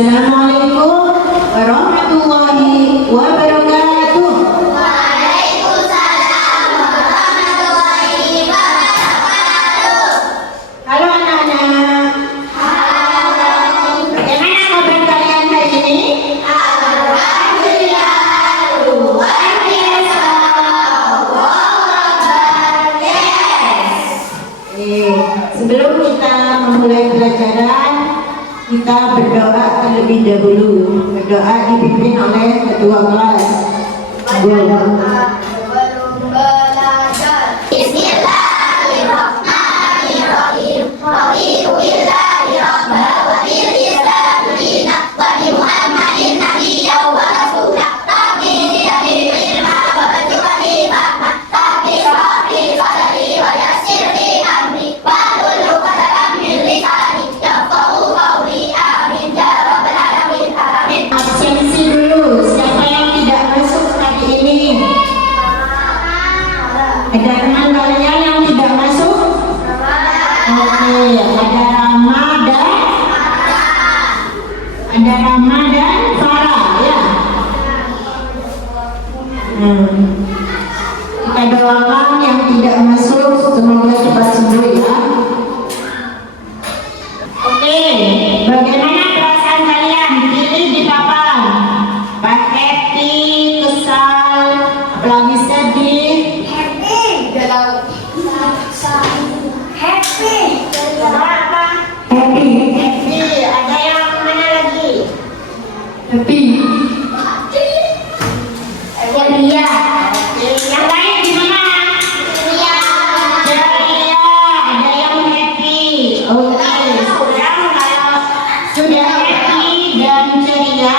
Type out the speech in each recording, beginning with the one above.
Assalamualaikum warahmatullahi wabarakatuh. Waalaikumsalam warahmatullahi wabarakatuh. Halo anak-anak. Bagaimana kabar kalian hari ini? Alhamdulillah luar biasa. Sebelum kita memulai pelajaran, kita berdoa terlebih dahulu. Berdoa dipimpin oleh ketua kelas. Bismillahirrahmanirrahim. Raditu billahi rabban wa bil islam dinan wa bi Muhammadin nabiyyan wa rasulan. Rabbi zidni ilma warzuqni fahma. Rabbi shrah li sadri wa yassir li amri wahlul 'uqdatam min lisani yafqahu qawli. Amin ya rabbal alamin. Amin. Absensi dulu. Siapa yang tidak masuk hari ini? Ada teman kalian yang tidak masuk? Oke, ada Rama dan Farah ya. Kita doakan yang tidak masuk semoga cepat sembuh ya. Oke, bagaimana perasaan kalian? Pilih di papan. Pak happy, kesal, apalagi sedih. Apa? Happy. Ada yang mana lagi? Happy. Ceria. Oke, yang lain di mana? Ceria. Ada yang happy. Oke, sekarang kalau sudah happy dan ceria,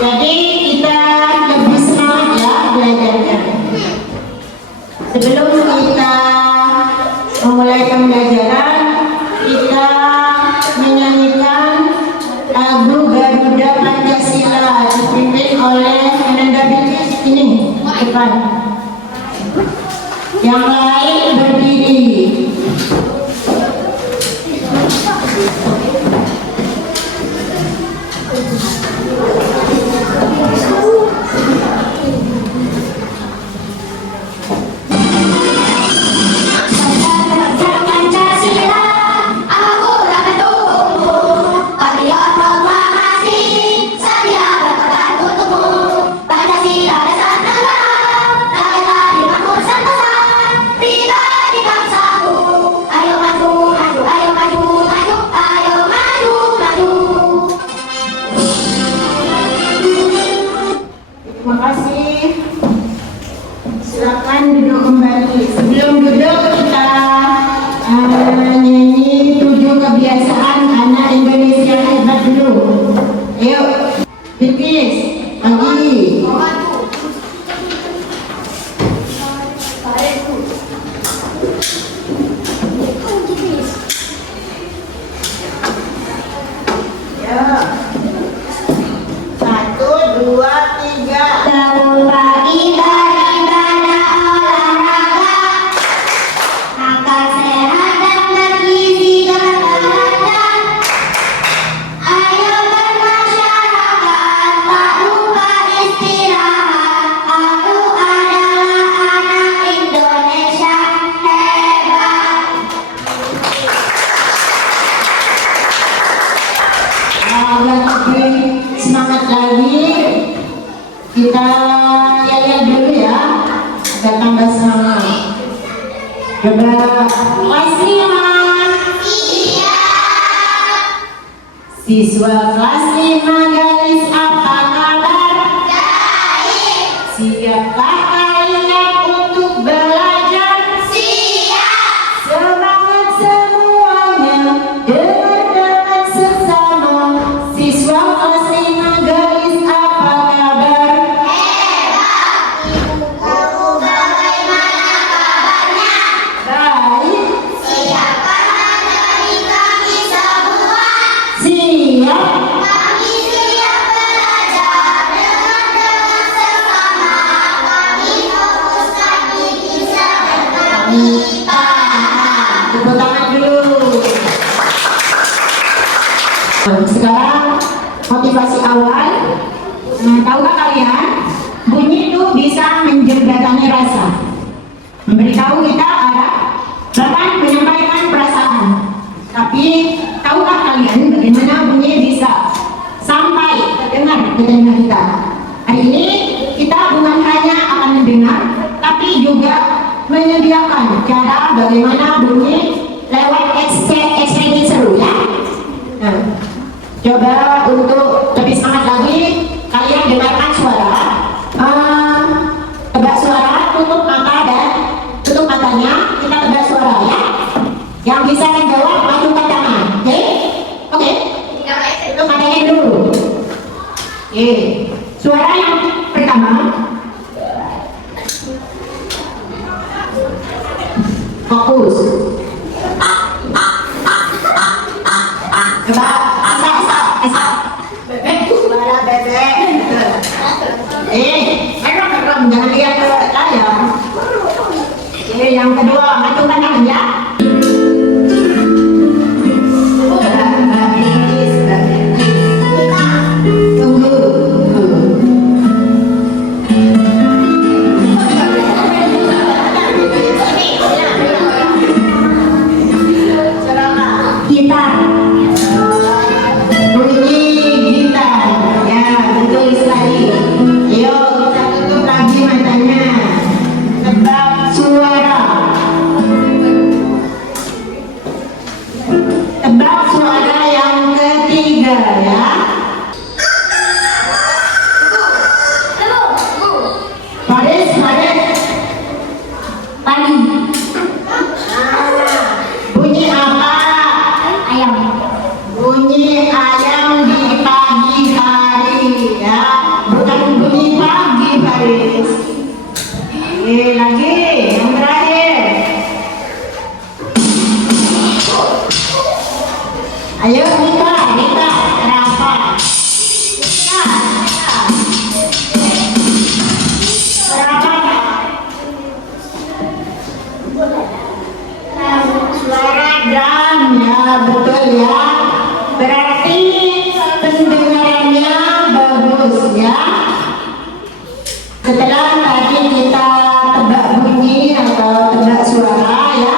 jadi kita lebih semangat ya belajarnya. Sebelum kita memulai pembelajaran, kita menyanyikan lagu Garuda Pancasila dipimpin oleh Ananda Bilkis ini depan. Yang lain berdiri. Pancasila, aku akan tunggu. Patriot proklamasi, setia berpegang untukmu. Pancasila dasar negara, rakyat dimakmur sentosa. Pribadi bangsaku, ayo maju, maju, ayo maju, maju, ayo maju, maju. Terima kasih. Silakan duduk kembali. Sebelum duduk kita nyanyi 7 kebiasaan anak Indonesia hebat dulu. Ayo, Bilkis, pagi. Ya. 1, 2, 3. Bangun pagi beribadah olahraga, makan sehat dan bergizi berolahraga. Ayo bermasyarakat, tak lupa istirahat. Aku adalah anak Indonesia hebat. Lebih semangat lagi. Kita lihat dulu ya. Ada tambah semangat. Coba kelas 5. Siswa kelas 5 guys, apa kabar? Siapkah kalian untuk belajar? Semangat semuanya, dengan sesama. Siswa kelas 5 guys, apa kabar? Ibu bagaimana kabarnya? Baik. Siapkah dari kami semua? Siap. Kami siap belajar dengan sesama. Kami fokus, kami bisa, dan kami paham. Tepuk tangan dulu. Sekarang motivasi awal. Tahukah kalian, bunyi itu bisa menjembatani rasa, memberitahu kita arah, bahkan menyampaikan perasaan. Tapi tahukah kalian bagaimana bunyi bisa sampai terdengar ke telinga kita? Hari ini kita bukan hanya akan mendengar, tapi juga menyediakan cara bagaimana bunyi lewat ekspresi seru ya. Nah, coba untuk lebih semangat lagi, kalian dengarkan suara, tebak suara, tutup mata dan tutup matanya, kita tebak suara ya. Yang bisa menjawab majukan tangan, oke? Oke? Tutup matanya dulu. Oke. Suara yang pertama, fokus. Coba, asap. Suara bebek. Merem, jangan lihat ke layar. Oke, yang kedua, majukan tangan ya. Ayo Rita, Rafa. Suara drum ya, betul ya. Berarti pendengarannya bagus ya. Setelah tadi kita tebak bunyi atau tebak suara ya,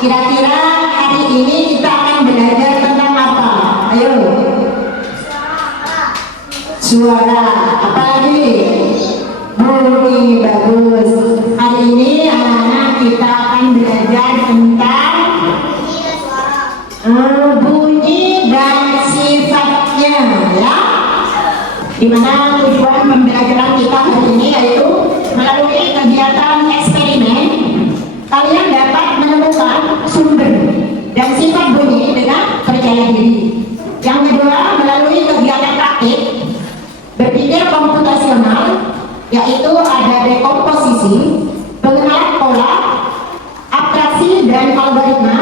kira-kira hari ini kita akan belajar tentang apa? Ayo. Suara. Apa lagi? Bunyi, bagus. Hari ini anak-anak kita akan belajar tentang bunyi dan sifatnya ya. Dimana tujuan pembelajaran kita hari ini yaitu melalui kegiatan eksperimen kalian dapat menemukan sumber dan sifat bunyi dengan percaya diri. Yang kedua, melalui kegiatan praktik berpikir komputasional, yaitu ada dekomposisi, pengenalan pola, abstraksi dan algoritma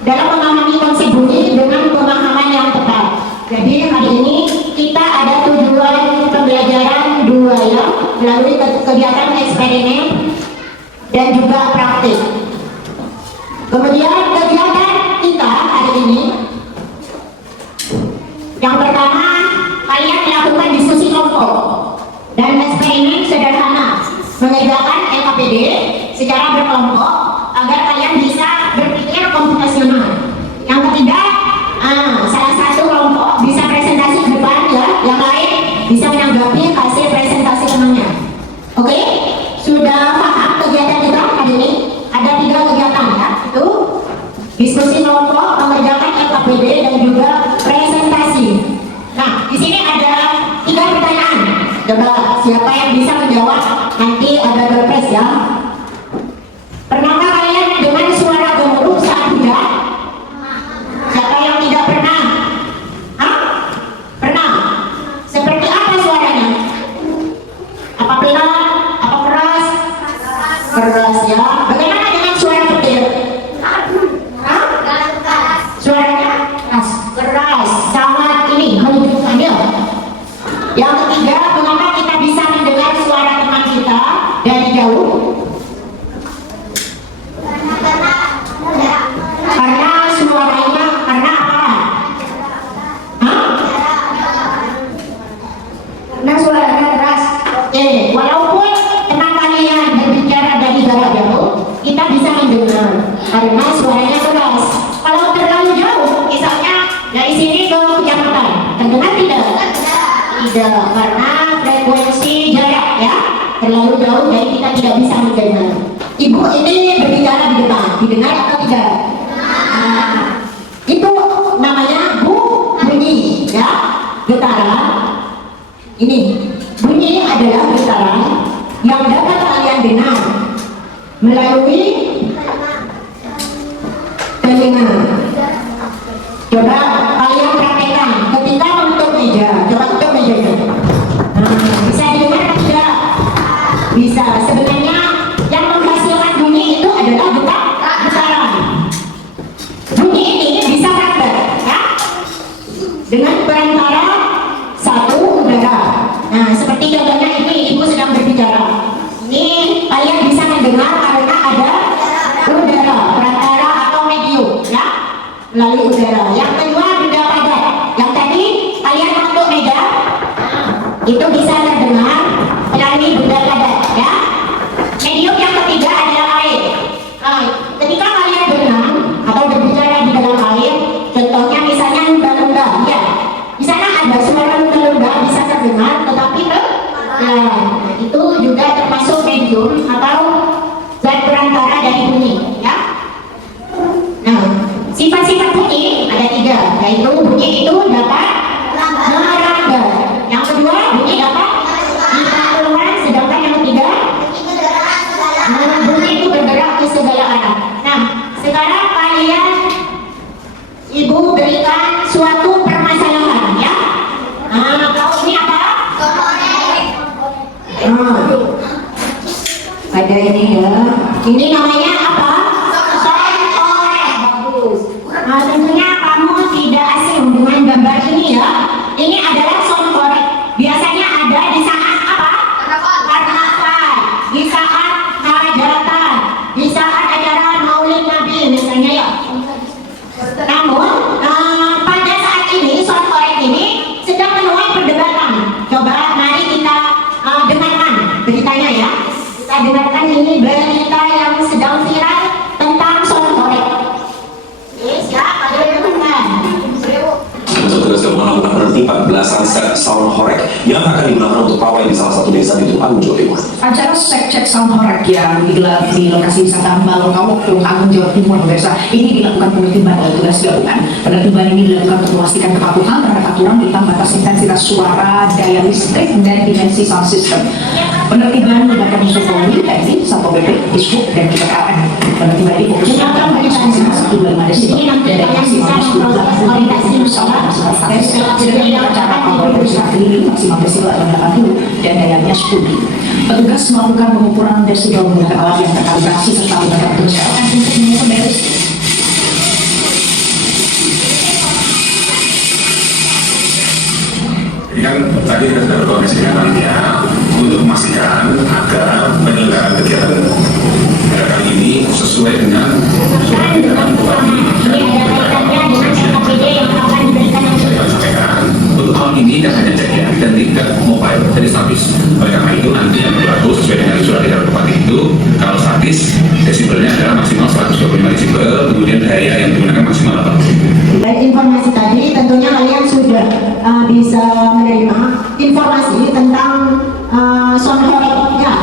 dalam memahami konsep bunyi dengan pemahaman yang tepat. Jadi hari ini kita ada tujuan pembelajaran dua ya, melalui kegiatan eksperimen dan juga praktik. Kemudian kegiatan kita hari ini, yang pertama, kalian melakukan diskusi kelompok dan eksperimen sederhana mengerjakan LKPD secara berkelompok agar kalian bisa berpikir komputasional. Yang ketiga, salah satu kelompok bisa presentasi ke depan ya, yang lain bisa menanggapi hasil presentasi temannya. Oke? Sudah paham kegiatan kita hari ini? Ada 3 kegiatan ya, itu diskusi kelompok, mengerjakan LKPD dan juga presentasi. Nah, di sini ada 3 pertanyaan. Coba siapa yang bisa menjawab, nanti ada berpres ya. Pernahkah kalian dengan suara gemuruh saat hujan? Siapa yang tidak pernah? Hah? Pernah? Seperti apa suaranya? Apa pelan? Apa keras? Keras ya. Bagaimana dengan suara petir? Hah? Suaranya keras. Keras. Sangat ini menunjukkannya. Yang ketiga, mengapa kita bisa mendengar suara teman kita dari jauh? suaranya keras. Kalau terlalu jauh, misalnya dari sini ke kecamatan, terdengar tidak? Tidak, karena frekuensi jarak ya terlalu jauh, jadi kita tidak bisa mendengar. Ibu ini berbicara di depan, didengar atau tidak? Nah, itu namanya bunyi ya, getaran. Ini bunyi adalah getaran yang dapat kalian dengar melalui telinga. Coba kalian praktekkan ketika menutup meja. Coba tutup mejanya. Bisa didengar atau tidak? Bisa. Sebenarnya yang menghasilkan bunyi itu adalah getaran. Bunyi ini bisa praktek ya, dengan perantara satu udara. Nah, seperti contohnya ini ibu sedang berbicara. Ini kalian bisa mendengar karena ada udara, perantara atau medium ya, melalui udara. Yang kedua benda padat. Yang tadi kalian menutup meja, itu bisa terdengar melalui benda padat ya. Medium yang ketiga adalah air. Ketika kalian berenang atau berbicara di dalam air, contohnya misalnya lumba-lumba ya, di sana ada suara lumba-lumba bisa terdengar, tetapi itu juga termasuk medium atau zat perantara dari bunyi ya. Nah, sifat-sifat bunyi ada 3, yaitu bunyi itu dapat meraba. Yang kedua, bunyi dapat dipantulan, sedangkan yang ketiga bunyi itu bergerak ke segala arah. Nah, sekarang kalian ibu berikan suatu permasalahan ya. Kau ini apa? Ada ini ya. Ini namanya apa? Soundcorrect. Bagus. Tentunya kamu tidak asing dengan gambar ini ya. Ini adalah soundcorrect. Biasanya ada di saat apa? Karnaval, di saat hajatan, di saat acara Maulid Nabi misalnya ya. Namun pada saat ini soundcorrect ini sedang menuai perdebatan. Coba mari kita dengarkan beritanya ya. Kita dengarkan ini berita yang sedang viral tentang soundcorrect. Ya, kalian dengarkan. Petugas gabungan melakukan penertiban belasan set soundcorrect yang akan digunakan untuk pawai di salah satu desa di Tulungagung, Jawa Timur. Acara cek soundcorrect yang digelar di lokasi wisata Balongkawok, Tulungagung, Jawa Timur, pemirsa, ini dilakukan penertiban oleh tugas gabungan. Penertiban ini dilakukan untuk memastikan kepatuhan terhadap aturan tentang batas intensitas suara, daya listrik, dan dimensi sound system. Penertiban melibatkan unsur Polri, TNI, Satpol PP, Dishub, dan juga KN. Penertiban ini fokus pada mengantisipasi satu belum ada sini dari maksimal 10 sama sedangkan acara pawai berusaha keliling maksimal desibel 80 dan dayanya 10. Petugas melakukan pengukuran desibel menggunakan alat yang terkalibrasi serta menggunakan petugas keamanan untuk mengukur daya listrik. Ini kan tadi kita sudah berkoordinasi dengan panitia untuk memastikan agar penyelenggaraan kegiatan pada kali ini sesuai dengan surat edaran Bupati saya sampaikan untuk tahun ini tidak hanya cekian dan tingkat mobile jadi statis. Oleh karena itu nanti yang berlaku sesuai dengan surat edaran Bupati itu kalau statis desibelnya adalah maksimal 125 desibel, kemudian daya yang digunakan maksimal 80. Dari informasi tadi tentunya kalian sudah bisa menerima informasi tentang soundcorrect-nya.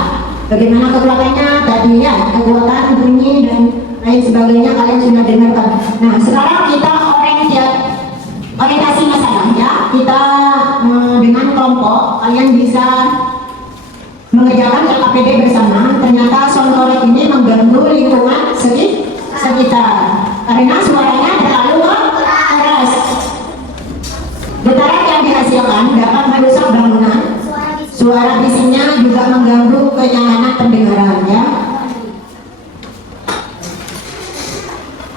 Bagaimana kekuatannya tadi ya, kekuatan bunyi dan lain sebagainya kalian sudah dengarkan. Nah, sekarang kita orientasi masalah ya. Kita dengan kelompok kalian bisa mengerjakan LKPD bersama. Ternyata soundcorrect ini mengganggu lingkungan sekitar karena suaranya terlalu keras. Getaran yang dihasilkan dapat merusak bangunan. Suara bisiknya juga mengganggu kenyamanan pendengaran ya.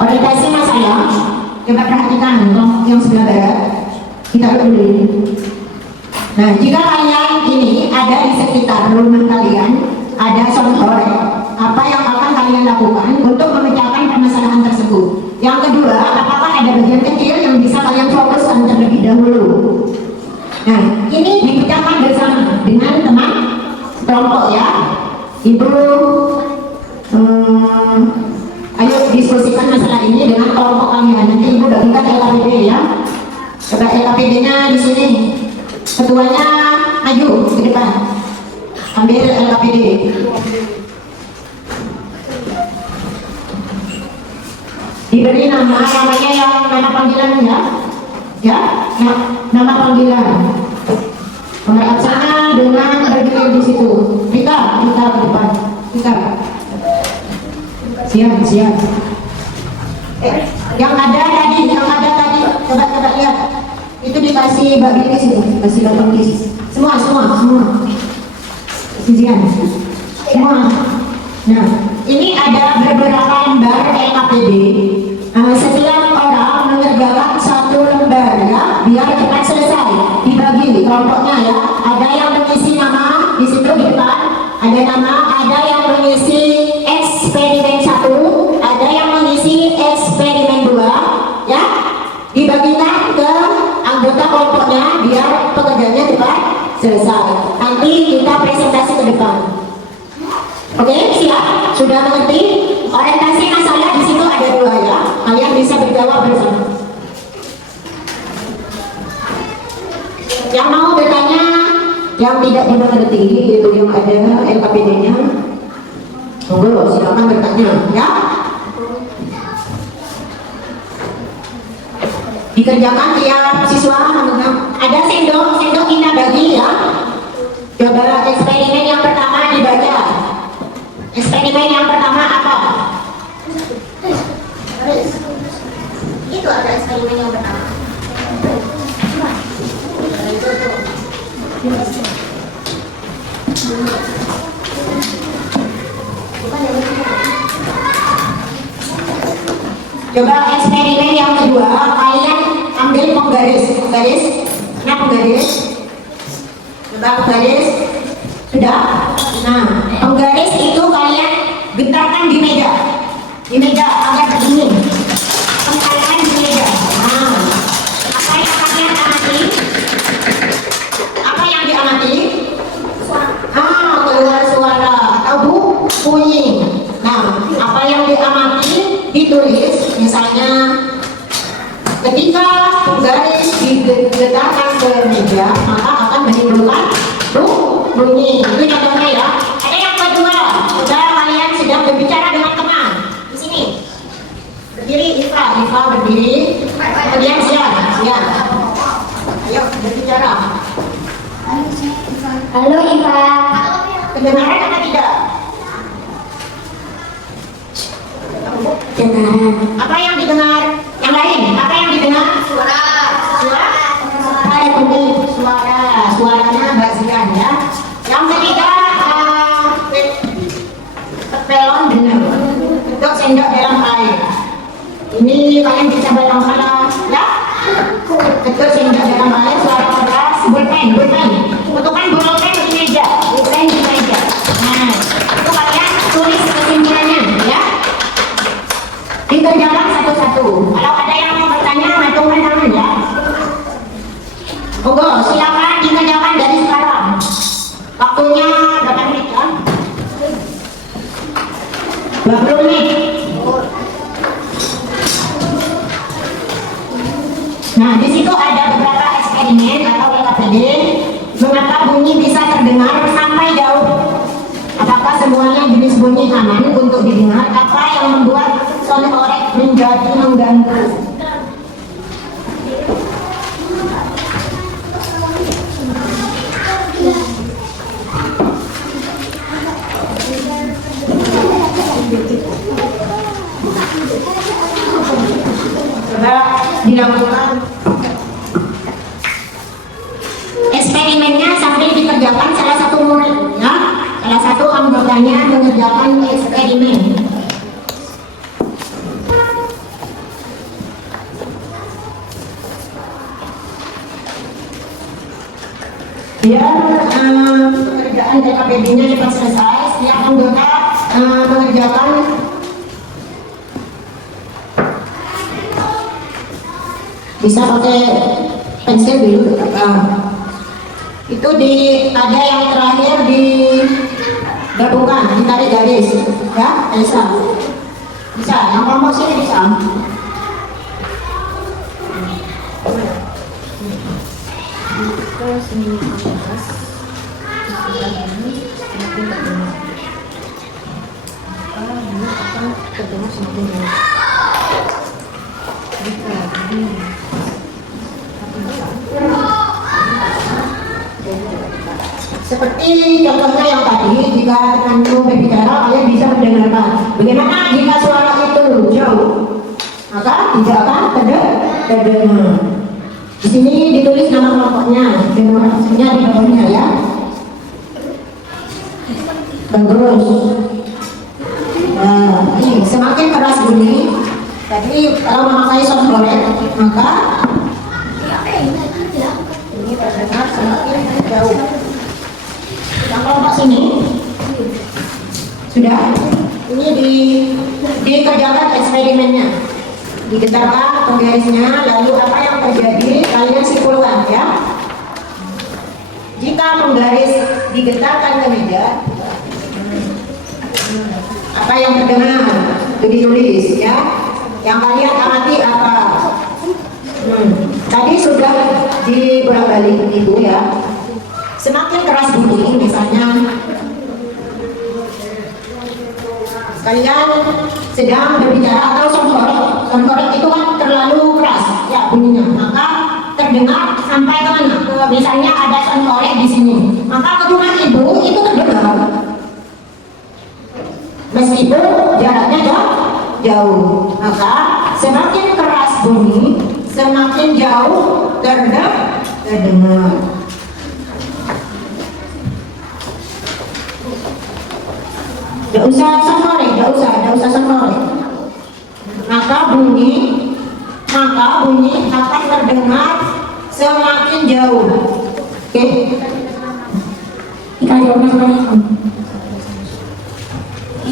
Orientasi masalah, coba perhatikan yang sebelah barat. Kita dulu. Nah, jika kalian ini ada di sekitar rumah kalian ada soundcorrect, apa yang akan kalian lakukan untuk memecahkan permasalahan tersebut? Yang kedua, apakah ada bagian kecil yang bisa kalian fokuskan terlebih dahulu? Nah, ini dipecahkan bersama dengan teman kelompok ya. Ibu, ayo diskusikan masalah ini dengan kelompok kalian. Nanti ibu bagikan LKPD ya. Coba LKPD-nya di sini. Ketuanya maju ke depan. Ambil LKPD. Diberi namanya yang nama panggilan ya. Ya, nama panggilan. Nomor absennya dengan berdiri di situ. Kita ke depan. Kita. Siap. Yang ada tadi, coba lihat. Itu dikasih Mbak Bilkis itu, kasih Mbak Bilkis. Semua. Sisian. Semua. Nah, ini ada beberapa lembar LKPD. Setiap orang mengerjakan satu lembar ya, biar cepat selesai. Dibagi kelompoknya ya. Ada yang mengisi nama di situ di depan. Ada yang mengisi eksperimen 1, ada yang mengisi eksperimen 2, ya. Dibagikan ke anggota kelompoknya biar pekerjaannya cepat selesai. Nanti kita presentasi ke depan. Oke, siap? Sudah mengerti? Orientasi masalah di situ ada 2 ya. Kalian bisa berjawab bersama. Yang mau bertanya, yang tidak dimengerti itu yang ada LKPD-nya, monggo silakan bertanya ya. Dikerjakan tiap siswa. Ada sendok kita bagi ya. Coba eksperimen yang pertama dibaca. Eksperimen yang pertama apa? Itu ada eksperimen yang pertama. Coba eksperimen yang kedua, kalian ambil penggaris. Nah, penggaris. Coba penggaris. Sudah? Nah, penggaris itu kalian gentarkan di meja. Di meja agar berdingin. Gentarkan di meja. Nah, apa yang kalian amati? Apa yang diamati? Keluar suara atau bunyi. Nah, apa yang diamati ditulis. Misalnya, ketika penggaris diletakkan ke meja, maka akan menimbulkan bunyi. Itu contohnya ya. Ada yang kedua, saudara kalian sedang berbicara dengan teman. Di sini. Berdiri, Iva berdiri. Kemudian siap. Ayo berbicara. Halo Iva. Kedengaran apa tidak? Dengaran. Apa yang didengar? Yang lain, apa yang didengar? Suara. Suaranya Mbak Zian ya. Yang ketiga, pelon benar. Untuk sendok dalam air. Ini kalian bisa balang-balang ya. Ketuk sendok dalam air, suara keras, pulpen. Kutukan pulpen di meja, pulpen di meja. Nah, itu kalian tulis kesimpulannya ya. Dikerjakan satu-satu. Kalau ada yang mau bertanya, acungkan tangan ya. Monggo, silakan dikerjakan dari sekarang. Waktunya berapa menit ya? 20 menit. Nah, di situ ada beberapa eksperimen atau LKPD. Mengapa bunyi bisa terdengar sampai jauh? Apakah semuanya jenis bunyi aman untuk didengar? Apa yang membuat sound horeg menjadi mengganggu? Coba dilakukan eksperimennya sambil dikerjakan salah satu murid ya. Salah satu anggotanya mengerjakan eksperimen. Biar pekerjaan LKPD-nya cepat selesai, setiap anggota mengerjakan bisa pakai pensil dulu. Itu ada yang terakhir digabungkan, ditarik garis ya, bisa yang kelompok sini bisa. Seperti contohnya yang tadi, jika temanmu berbicara, kalian bisa mendengarkan. Bagaimana jika suara itu jauh? Maka tidak akan terdengar. Di sini ditulis nama kelompoknya, demokrasinya di bawahnya ya. Dan terus, nah, ini semakin keras bunyi. Jadi kalau memakai sound korek, maka ini terdengar semakin jauh. Yang kelompok sini sudah, ini dikerjakan eksperimennya, digetarkan penggarisnya, lalu apa yang terjadi kalian simpulkan ya. Jika penggaris digetarkan ke meja, apa yang terdengar itu ditulis ya. Yang kalian amati apa? Tadi sudah dibolak-balik itu ya. Semakin keras bunyi, misalnya kalian sedang berbicara atau sound korek itu kan terlalu keras ya bunyinya, maka terdengar sampai ke mana? Misalnya ada sound korek di sini, maka ke rumah ibu itu terdengar meskipun jaraknya jauh. Maka semakin keras bunyi, semakin jauh terdengar. Tidak usah sound korek. Maka bunyi akan terdengar semakin jauh. Oke? Kita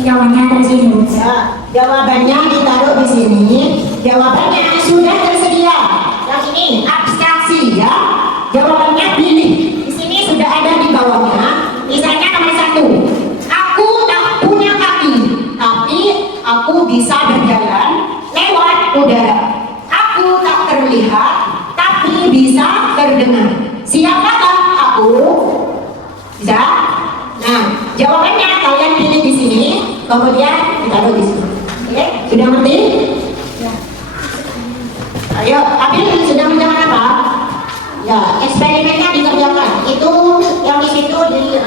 jawabannya ada di sini. Ya, jawabannya ditaruh di sini. Jawabannya sudah tersedia. Yang ini abstraksi ya. Jawabannya pilih. Di sini sudah ada di bawahnya. Misalnya nomor 1. Aku tak punya kaki, tapi aku bisa berjalan lewat udara. Aku tak terlihat, tapi bisa terdengar. Siapakah aku? Bisa? Nah, jawabannya kalian pilih di sini, kemudian ditaruh di sini. Oke? Sudah ngerti? Ya. Ayo, Abil sudah mendengar apa? Ya, eksperimennya dikerjakan. Itu yang di situ di ya.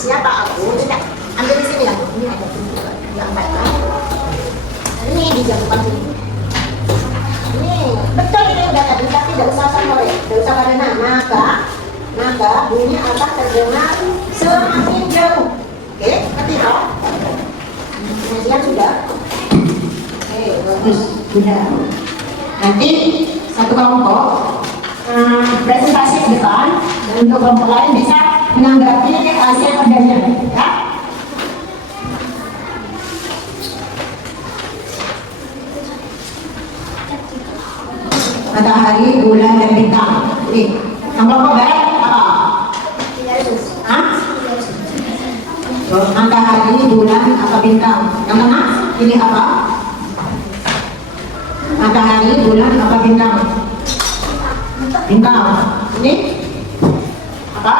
Siapa aku? Tidak. Ambil di sini lah. Ini ada diangkat. Ini dijatuhkan sini. Ini betul ini udah tadi, tapi tidak usah sampai, tidak usah karena maka bunyi akan terdengar semakin jauh. Oke, ketiga. Kemudian sudah. Oke, bagus. Sudah. Nanti satu kelompok presentasi ke depan, dan untuk kelompok lain bisa menanggapi hasil kerjanya ya. Matahari, bulan, dan bintang. Ini yang kelompok barat apa? Hah? Matahari, bulan, apa bintang? Yang tengah ini apa? Matahari, bulan, apa bintang? Bintang. Ini apa?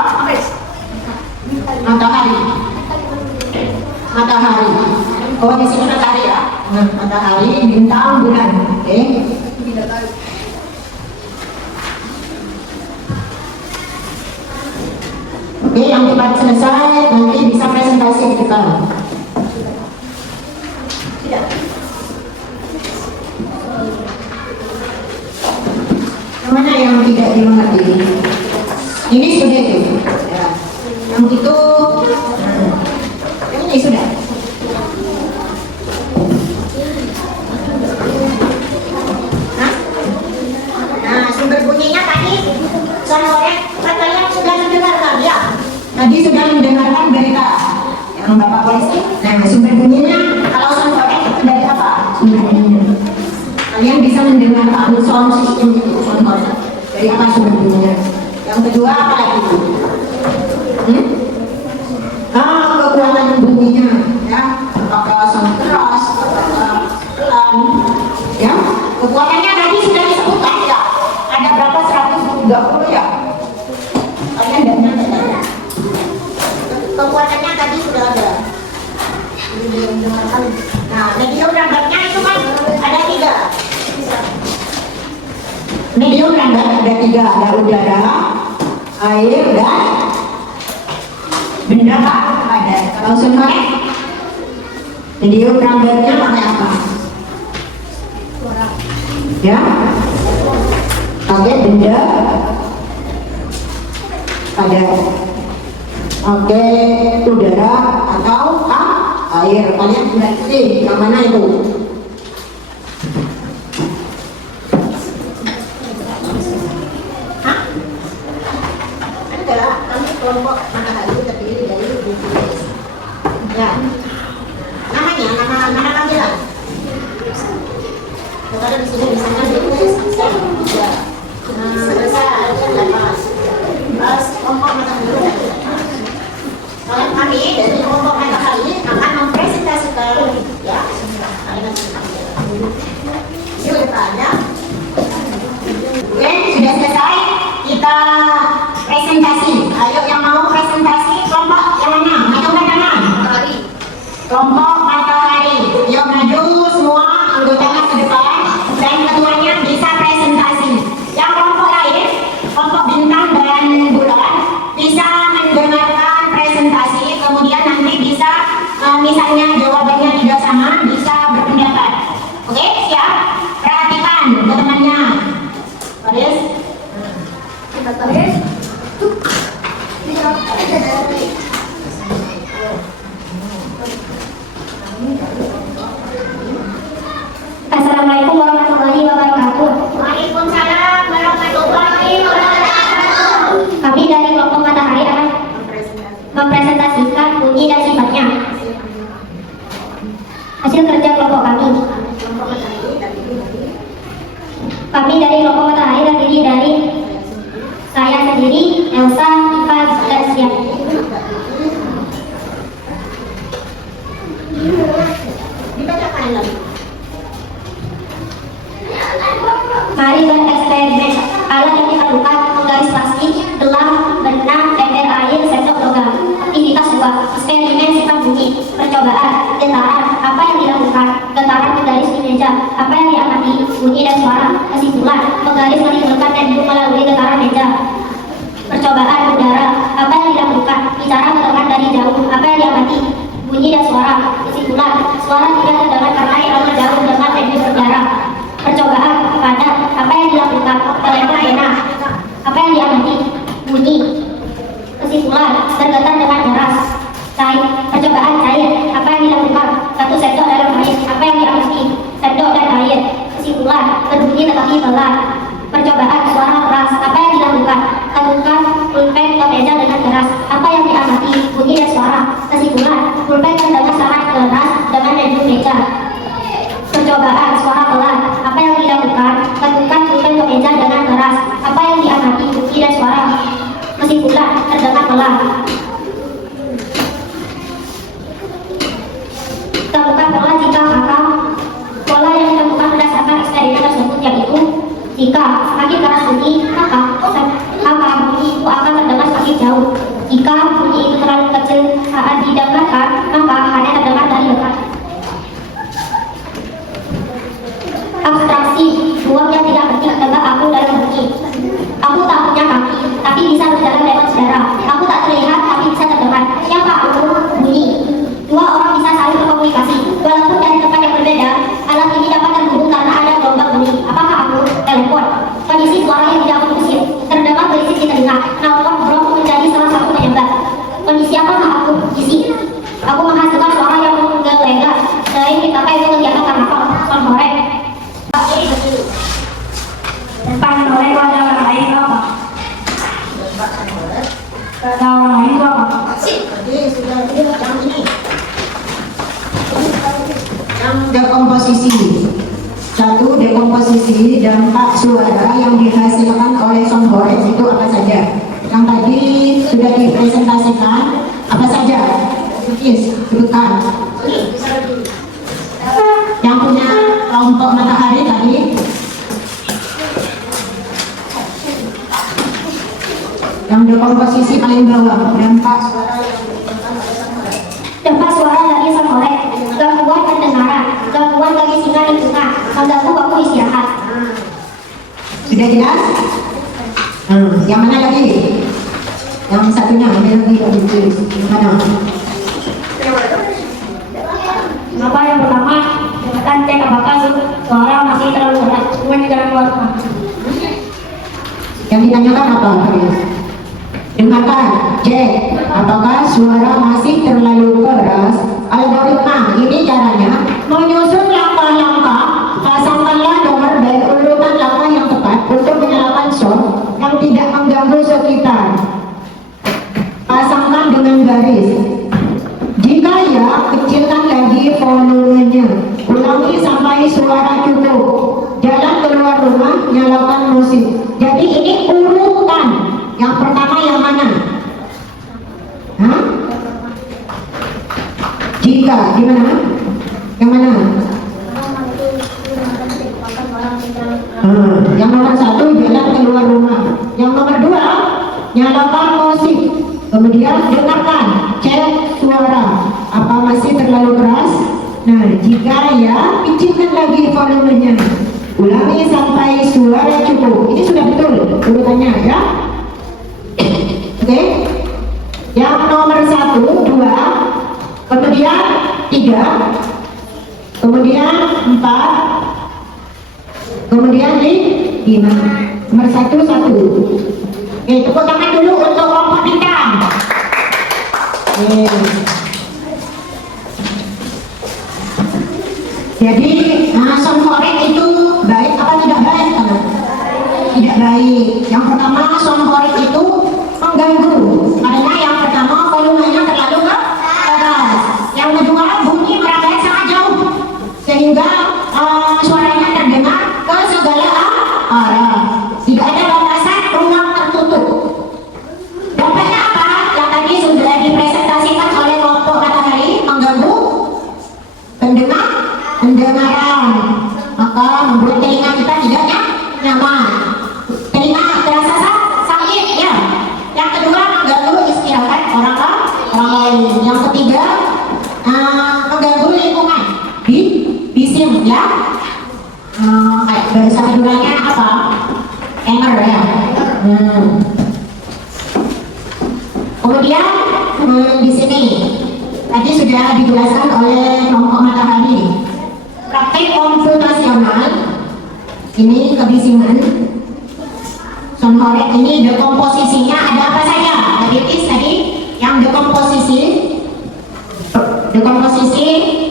Matahari. Oh, di sini matahari ya. Nah, matahari, bintang, bulan. Oke. Oke, yang cepat selesai nanti bisa presentasi ke depan. Yang mana yang tidak dimengerti? Ini sudah itu. Ya. Yang itu, yang ini sudah. Nah, sumber bunyinya tadi sound korek, kalian sudah mendengarkan ya. Tadi sudah mendengarkan berita yang Bapak Polisi. Nah, sumber bunyinya kalau sound korek itu dari apa? Sumber bunyinya. Kalian bisa mendengarkan sound system itu sound korek. Dari apa sumber bunyinya? Yang kedua apa lagi? Kekuatan bunyinya ya. Apakah sound keras, apakah pelan? Ya, kekuatannya ada 20 ya? Kalian tidak nyata. Kekuatannya tadi sudah ada. Nah, medium rambatnya itu kan ada 3. Medium rambat ada 3, ada udara, air, dan benda Pak ada. Kalau semuanya medium rambatnya pakai apa? Ya, pakai benda ada. Oke, udara atau air. Kalian sudah pilih yang mana itu? Hah? Ada, kami kelompok matahari terdiri dari bumi. Ya, namanya, nama panggilan. Kalau di sini misalnya BUS, ya. Bisa ada 8. Kelompok matahari. Kalian kami dari kelompok matahari akan mempresentasikan ya kalian sudah ada. Oke, sudah selesai kita presentasi. Ayo yang mau presentasi kelompok yang mana? Maju ke kanan. Kelompok matahari. Yuk maju semua anggotanya ke depan dan ketuanya bisa presentasi. Yang kelompok lain, kelompok bintang dan bulan bisa mendengarkan presentasi, kemudian nanti bisa misalnya jawabannya tidak sama, bisa berpendapat. Oke, siap? Perhatikan ke temannya. Baris. Assalamualaikum warahmatullahi wabarakatuh. Waalaikumsalam warahmatullahi wabarakatuh. Kami dari kelompok matahari akan mempresentasikan bunyi dan sifatnya. Hasil kerja kelompok kami. Kami dari kelompok matahari terdiri dari saya sendiri, Elsa, Ivan, dan Sian. Dibacakan lagi. Mari bereksperimen. Alat yang diperlukan menggaris plastik, gelang, benang, ember air, sendok logam. Aktivitas 2. Eksperimen sifat bunyi. Percobaan. Getaran. Apa yang dilakukan? Getaran menggaris di meja. Apa yang diamati? Bunyi dan suara. Kesimpulan. Menggaris menimbulkan tembok melalui getaran meja. Percobaan. Udara. Apa yang dilakukan? Bicara mendengar dari jauh. Apa yang diamati? Bunyi dan suara. Kesimpulan. Suara tidak terdengar karena irama jauh dengan teknik berjarak. Percobaan. Padat. Apa yang dilakukan? Telepon pena. Apa yang diamati? Bunyi. Kesimpulan. Bergetar dengan deras. Cair. Percobaan cair. Apa yang dilakukan? 1 sendok dalam air. Apa yang diamati? Sendok dan air. Kesimpulan. Berbunyi tetapi pelan. Percobaan. Suara keras. Apa yang dilakukan? Tegukan pulpen ke meja dengan keras. Apa yang diamati? Bunyi dan suara. Kesimpulan. Pulpen terdengar sangat keras dengan meja meja. Percobaan. Suara pelan. Apa yang dilakukan? Tegukan pulpen ke meja dengan keras. Apa yang diamati? Bunyi dan suara. Kesimpulan. Terdengar pelan. Temukan pola jika maka pola yang ditemukan berdasarkan eksperimen tersebut yaitu jika semakin keras bunyi maka bunyi itu akan terdengar semakin jauh. Jika bunyi itu terlalu kecil saat didengarkan maka hanya terdengar dari dekat. Abstraksi. Ruang yang tidak penting adalah aku dalam bunyi. Aku tak punya kaki tapi bisa berjalan lewat udara. Aku tak terlihat tapi bisa terdengar. Siapa aku? Bunyi. 2 orang bisa saling berkomunikasi walaupun dari tempat yang berbeda. Alat ini dapat terhubung karena ada gelombang bunyi. Apakah aku? Telepon. Kondisi suara yang tidak kondusif. Terdengar berisik di telinga. Nalpot bronk menjadi salah satu penyebab. Kondisi apakah aku? Isi. Aku menghasilkan suara yang menggelegar. Selain ditambah itu kegiatan karena konforek. Konforek pada orang lain apa? Pada orang lain itu apa? Jadi sudah yang ini. Yang dekomposisi. 1. Dekomposisi dampak suara yang dihasilkan oleh sound horeg itu apa saja? Yang tadi sudah dipresentasikan apa saja? Yes, sebutkan. Yang punya kelompok matahari tadi Yang berkomposisi paling bawah, dampak suara Dampak suara dari sound horeg, gangguan pendengaran, gangguan bagi sinyal lingkungan, mengganggu waktu istirahat. sudah jelas? Yang mana lagi? Yang satunya ada lagi mana? Kenapa yang pertama, dengarkan cek apakah suara masih terlalu keras, kemudian jangan keluarkan. Yang ditanyakan apa? Dengarkan, cek apakah suara masih terlalu keras. Algoritma ini caranya menyusun langkah-langkah. Pasangkanlah nomor dan urutan langkah yang tepat untuk menyalakan sound yang tidak mengganggu sekitar. Pasangkan dengan garis. Jika ya, kecilkan lagi volumenya. Ulangi sampai suara cukup. Jalan keluar rumah, nyalakan musik. Jadi ini urutan. Yang pertama yang mana? Hah? Jika, gimana? Yang mana? Yang nomor 1 jalan keluar rumah. Yang nomor 2 nyalakan musik. Kemudian dengarkan, cek suara. Apa masih terlalu keras? Nah, jika ya, kecilkan lagi volumenya. Ulangi sampai suara cukup. Ini sudah betul urutannya ya. Oke. Yang nomor 1, 2, kemudian 3, kemudian 4, kemudian 5. Nomor 1, 1. Oke, tepuk tangan dulu untuk kelompok bintang. Jadi sound horeg itu baik apa tidak baik? Tidak baik. Yang pertama, sound horeg itu mengganggu karena yang pertama volumenya terlalu keras. Yang kedua, bunyi berada sangat jauh sehingga suaranya terdengar ke segala arah. Tidak ada batasan ruang tertutup. Dampaknya apa? Yang tadi sudah dipresentasikan oleh kelompok Matahari, mengganggu pendengaran, maka membuat telinga kita tidak nyaman. Telinga terasa sakit ya. Yang kedua, mengganggu istirahat orang lain. Yang ketiga, mengganggu lingkungan. Bising ya. Bahasa keduanya apa? Enger ya. Kemudian di sini tadi sudah dijelaskan oleh kelompok Matahari. Praktek komputasional ini kebisingan. Sound horeg ini dekomposisinya ada apa saja? Tadi yang dekomposisi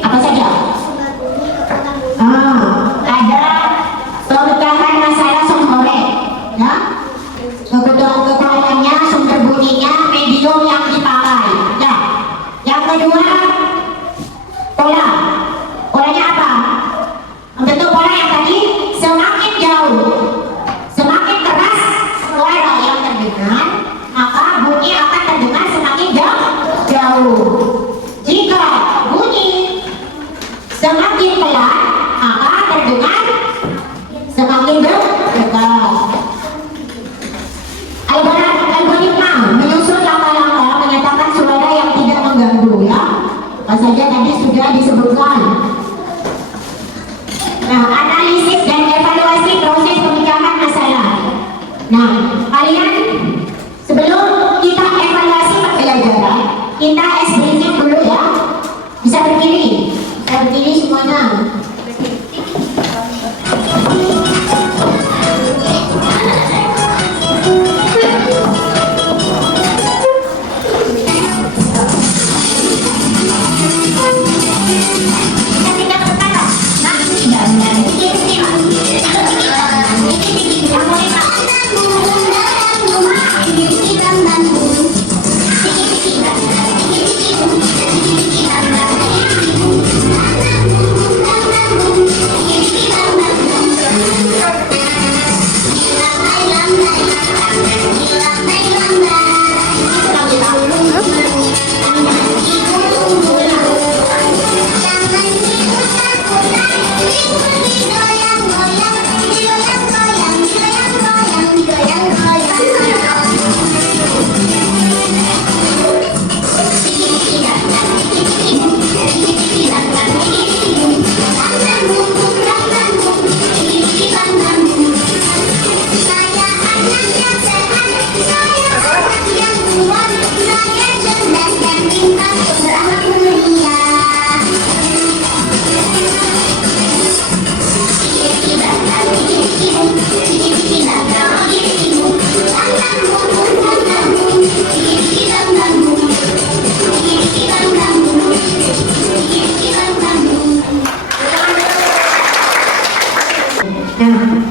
apa saja? Ada pengetahuan masalah sound horeg ya. Kekuatannya, sumber bunyinya, medium yang dipakai ya. Yang kedua, polanya apa? Bentuk pola yang tadi, semakin jauh, semakin keras suara yang terdengar, maka bunyi akan terdengar semakin jauh. Jika bunyi semakin pelan, maka terdengar semakin dekat. Algoritma menyusun langkah-langkah menyatakan suara yang tidak mengganggu ya. Apa saja tadi sudah disebutkan. Nah, analisis dan evaluasi proses pemecahan masalah. Nah, kalian sebelum kita evaluasi pembelajaran, kita briefing dulu ya. Bisa berdiri semuanya.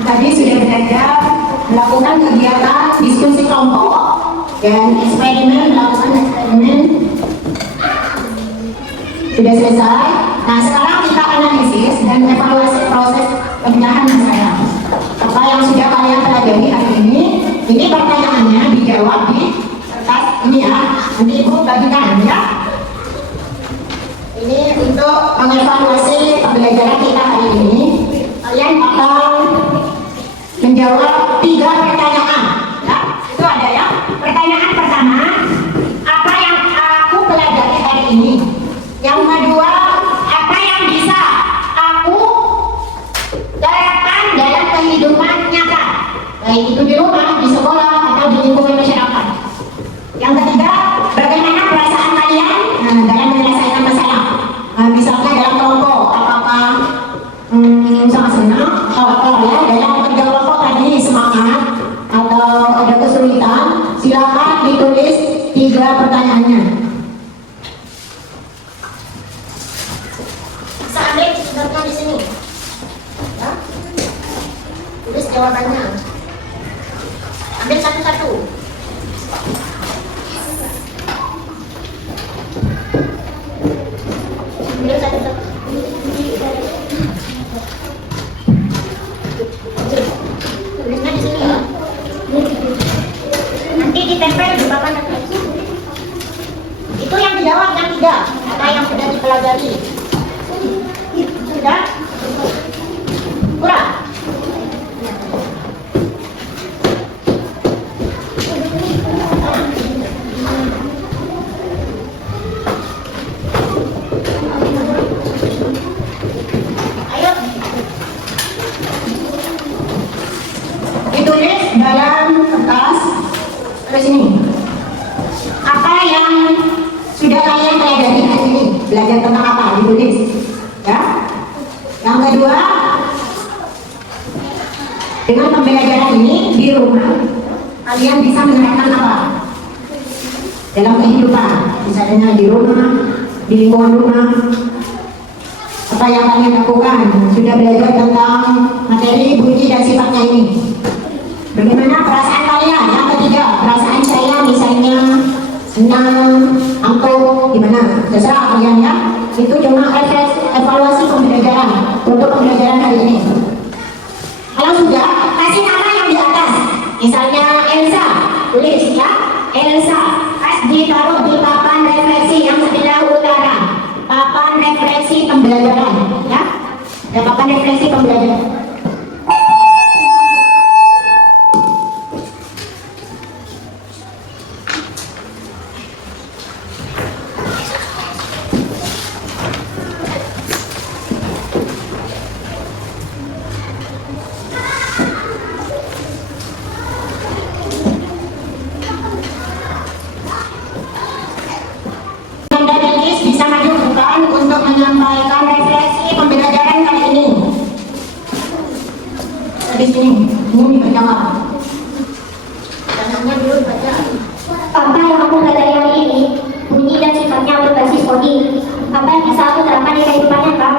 tadi sudah belajar melakukan kegiatan diskusi kelompok dan melakukan eksperimen sudah selesai. Nah, sekarang kita analisis dan evaluasi proses pemindahan masalah. Apa yang sudah kalian pelajari hari ini pertanyaannya dijawab di kertas ini ya. Nanti ibu bagikan ya. Ini untuk mengevaluasi pembelajaran kita hari ini. Kalian akan menjawab 3 pertanyaan. Ya, itu ada ya. Pertanyaan pertama, apa yang aku pelajari hari ini? Yang kedua, apa yang bisa aku terapkan dalam kehidupan nyata, baik itu di rumah, di sekolah, atau di lingkungan masyarakat. Yang ketiga, bagaimana perasaan kalian dalam menyelesaikan masalah, misalnya dalam kelompok, apakah sangat senang atau ya dalam kerja kelompok tadi semangat atau ada kesulitan. Silakan ditulis 3 pertanyaannya. Bisa ambil contohnya di sini ya. Tulis jawabannya, ambil satu-satu. Ambil satu-satu. Tulisnya di sini ya. Nanti ditempel di papan refleksi. Itu yang dijawab yang 3, apa yang sudah dipelajari. Sudah? Kurang? Ayo. Ditulis dalam kertas. Terus ini. Apa yang sudah kalian pelajari hari ini? Belajar tentang apa? Ditulis. Ya. Yang kedua, dengan pembelajaran ini di rumah kalian bisa menerapkan apa dalam kehidupan, misalnya di rumah, di lingkungan rumah. Apa yang kalian lakukan? Sudah belajar tentang materi, bunyi, dan sifatnya ini. Bagaimana perasaan kalian? Yang ketiga, perasaan saya misalnya senang, angkuh, gimana? Terserah kalian ya. Itu cuma evaluasi pembelajaran untuk pembelajaran hari ini. Kalau sudah, kasih nama yang di atas. Misalnya Elsa, tulis ya. Elsa, ditaruh di papan refleksi yang sebelah utara. Papan refleksi pembelajaran ya. Ada papan refleksi pembelajaran. Bisa maju ke depan untuk menyampaikan refleksi pembelajaran kali ini. Di sini, ini dibaca. Jangannya dulu baca. Apa yang aku pelajari hari ini, bunyi dan sifatnya berbasis kodi. Apa yang bisa aku terapkan di kehidupan nyata?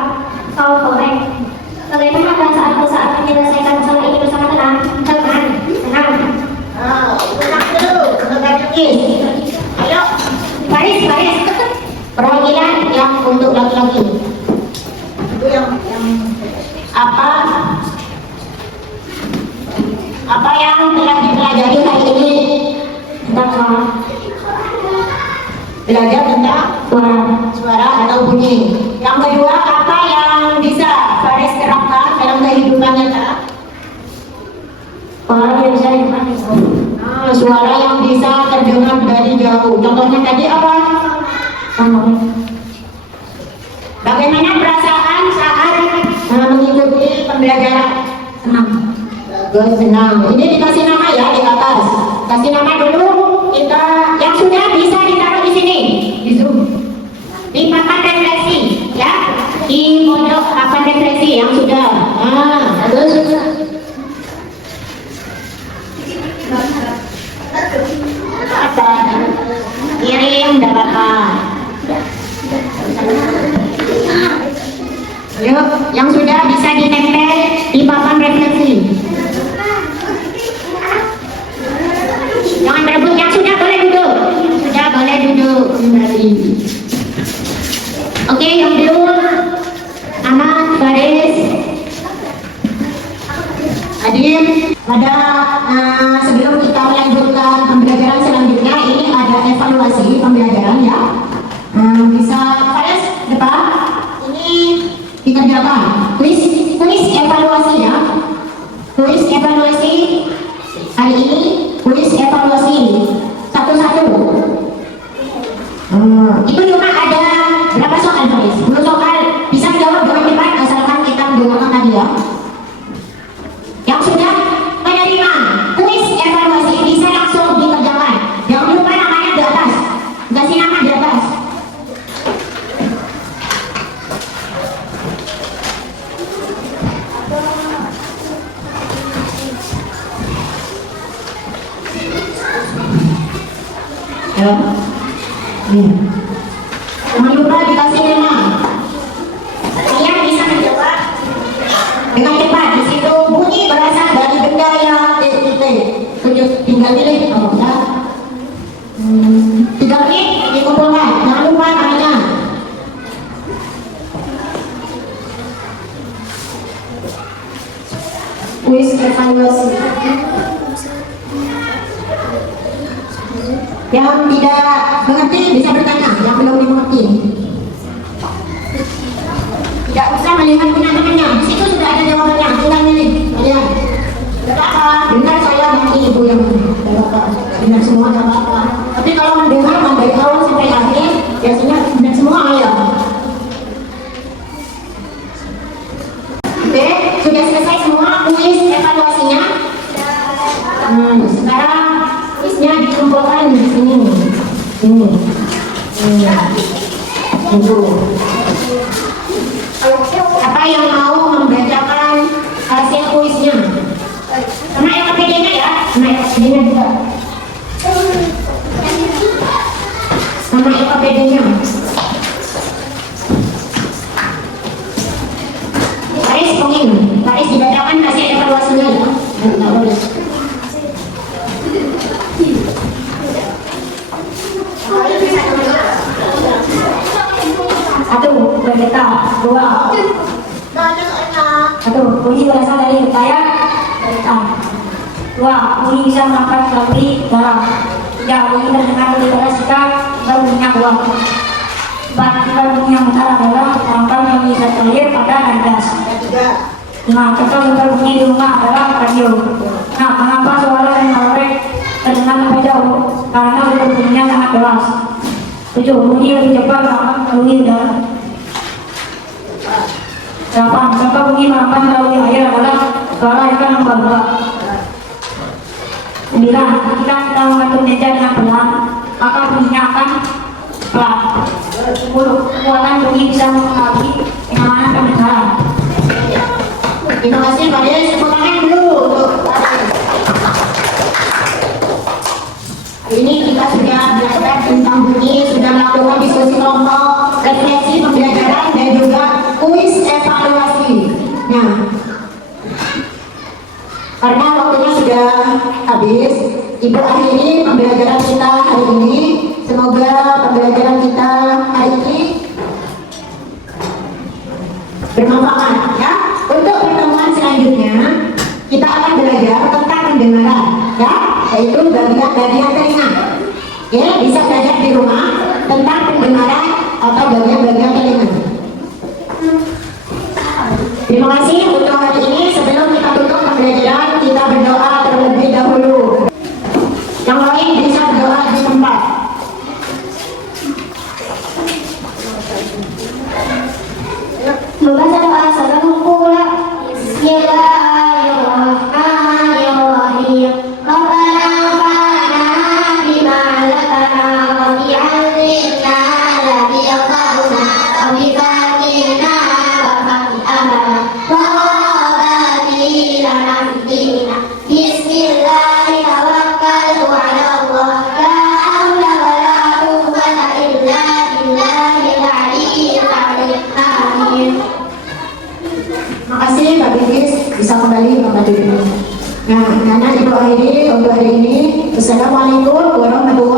Soal korek. Bagaimana perasaanku saat menyelesaikan masalah ini bersama tenang? Tenang. Tenang dulu, ayo, baris. Perwakilan yang untuk laki-laki. Itu yang apa yang telah dipelajari hari ini tentang belajar tentang suara atau bunyi. Yang kedua, apa yang bisa Faris terapkan dalam kehidupan nyata? Suara yang bisa suara yang bisa terdengar dari jauh. Contohnya tadi apa? Bagaimana perasaan saat mengikuti pembelajaran? Senang. Ini dikasih nama ya di atas. Kasih nama dulu. Kita yang sudah bisa ditaruh di sini, di Zoom, di papan refleksi, ya, di pojok papan refleksi yang sudah. Terus. Apa? Kirim dapatkan. Ayo, yang sudah bisa ditempel di papan refleksi. Hadir pada sebelum kita melanjutkan pembelajaran selanjutnya, ini ada evaluasi pembelajaran ya. Bisa Faris depan ini dikerjakan kuis evaluasi ya. Kuis evaluasi hari ini, kuis evaluasi satu-satu. Itu cuma ada berapa soal Faris? 10 soal, bisa jawab dengan cepat asalkan kita menggunakan tadi ya. Yang sudah menerima kuis evaluasi bisa langsung dikerjakan. Jangan lupa namanya di atas, kasih nama di atas. Ya. Jangan lupa dikasih nama. Kalian bisa menjawab dengan cepat. Di situ bunyi berasal dari benda yang tinggal pilih kalau ya. 3 menit dikumpulkan. Jangan lupa namanya. Kuis evaluasi. Yang tidak mengerti bisa bertanya, yang belum dimengerti. Tidak usah melihat punya temannya, di situ sudah ada jawabannya, tinggal milih. Kalian, tidak apa, dengar saya nanti ibu yang dengar semua tidak apa. Tapi kalau mendengar dari awal sampai akhir, biasanya benar semua ya. Oke, sudah selesai semua kuis evaluasinya. Sekarang kuisnya dikumpulkan di sini. Ini. Apa yang mau membacakan hasil kuisnya? Sama LKPD-nya ya, sama LKPD-nya juga. Sama LKPD-nya. Faris dibacakan hasil evaluasinya ya. Tidak boleh. Satu, berita. 2. Satu, bunyi berasal dari upaya berita. 2, bunyi bisa melakukan melalui darah. 3, bunyi terdengar dari darah jika bunyinya uang. 4, jika bunyi yang benar adalah terangkan melalui zat air pada nada. 5, contoh sumber bunyi di rumah adalah radio. Nah, mengapa suara dan melorek terdengar lebih jauh? Karena bunyinya sangat jelas. 7, bunyi lebih cepat melalui udara. 8, contoh bunyi merampas melalui air adalah suara ikan membawa. 9, jika kita membantu meja dengan pelan, maka bunyinya akan pelan. 10, kekuatan bunyi bisa mempengaruhi kenyamanan pendengaran. Terima kasih Pak Des, tepuk tangan dulu untuk ini kita sudah belajar tentang bunyi, sudah melakukan diskusi kelompok, refleksi pembelajaran dan juga kuis evaluasi. Nah, karena waktunya sudah habis, Ibu akhiri pembelajaran kita hari ini. Semoga pembelajaran kita hari ini bermanfaat ya. Untuk pertemuan selanjutnya kita akan belajar tentang pendengaran ya, yaitu bagian telinga. Ya, bisa belajar di rumah tentang pendengaran atau bagian telinga. Terima kasih untuk hari ini. Sebelum kita tutup pembelajaran, kita berdoa terlebih dahulu. Yang lain bisa berdoa di tempat. Membaca doa sebelum pulang. Bismillahirrahmanirrahim. Rabbana anfa'na bima 'allamtana wa bi'allimna alladhi yanfa'una wa bifatina wa faqih amana wa rabbi lana dinina. Bismillahi tawakkaltu 'ala Allah la hawla wa la quwwata illa billahil 'aliyyil 'azim. Amin. Makasih Mbak Bingkis, bisa kembali Mbak Bingkis. Nah, Ibu akhiri untuk hari ini. Wassalamualaikum warahmatullahi wabarakatuh.